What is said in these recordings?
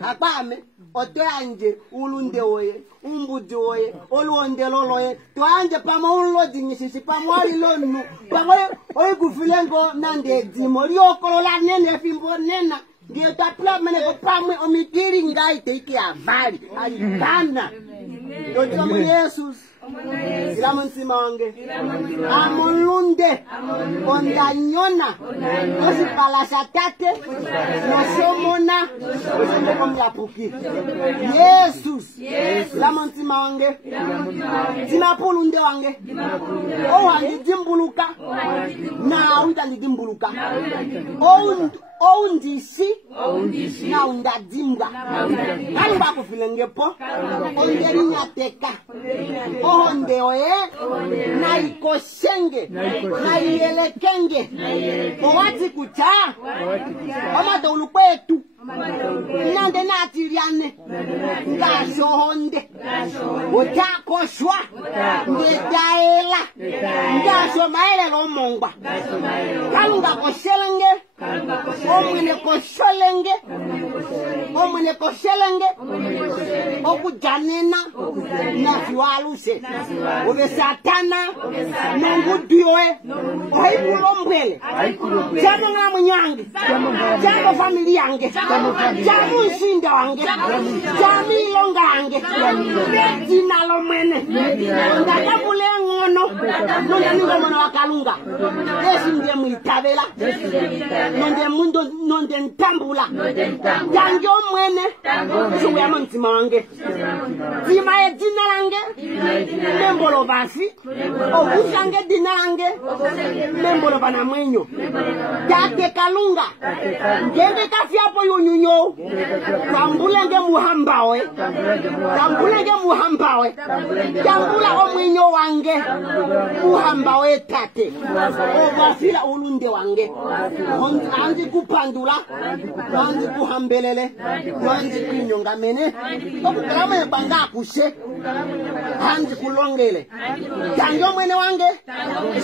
Hakame otoanje ulunde oye umbuji oye oluonde loloye toanje pama ulodinyisisi pamwali lonu pama oye kufilengo nande dimo liokolola nene fimbo nena ndio tapla mene ko pamwe omikiri ngai teiki avali alikana ndio Jesus Ilamunsima wange amulunde ondanyona osipalasha tate nosomona osimbekomlapuki Jesus Ilamunsima wange timapulunde wange owangi dimbuluka na undandi dimbuluka ondisi na undadimba kalumba kufilengepo onderi nyateka onde oye na ikoshenge na yelekenge owati kucha omado ulukwetu nande natiriane ngashohonde utakoshwa ngedaela ngasho maele lomongwa kalunga koshelenge omwene koshelenge okujanena na fiwaluse ube satana nongudioe oikulomwele jamo ngamu nyange jamo familia yange jamo nshinda wange jamo ilonga yange jina lomwene ndakabule ngono nondaningomono wakalunga esi ndiye mwitabela nonde ntambula yange omwene shuweyama ntima wange zima ye dina lange membolo basi okushange dina lange membolo bana mwenyo tate kalunga ngende kafiapo yunyunyo tambulenge muhambawe tambula omwenyo wange muhambawe tate obafila ulunde wange anzi kupandula anzi kuhambelele anzi kunyongamene okukalame banga kushe anzi kulongele tango mwene wange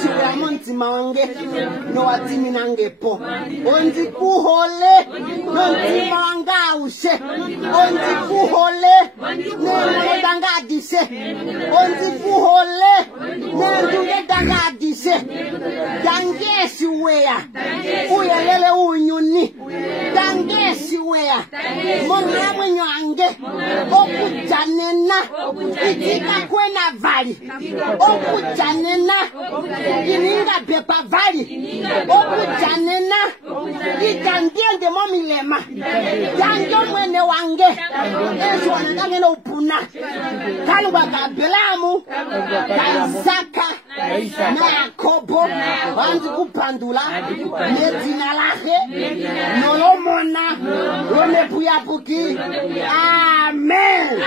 shiwa montima wange no watimi nangepo onzi kuhole montima wanga ushe onzi kuhole nene danga dise onzi kuhole nene danga dise dangesi wea uyelele unyuni dangesi wea mona mwenyo ange okujanena itika kwena vali okujanena ininga bepa vali okujanena itandiende momilema yango mwene wange esu wanakangena upuna kalwa kabelamu kaisaka na Yakobo wanzi kupandula medina lahe nolomona lomepuyapuki amen.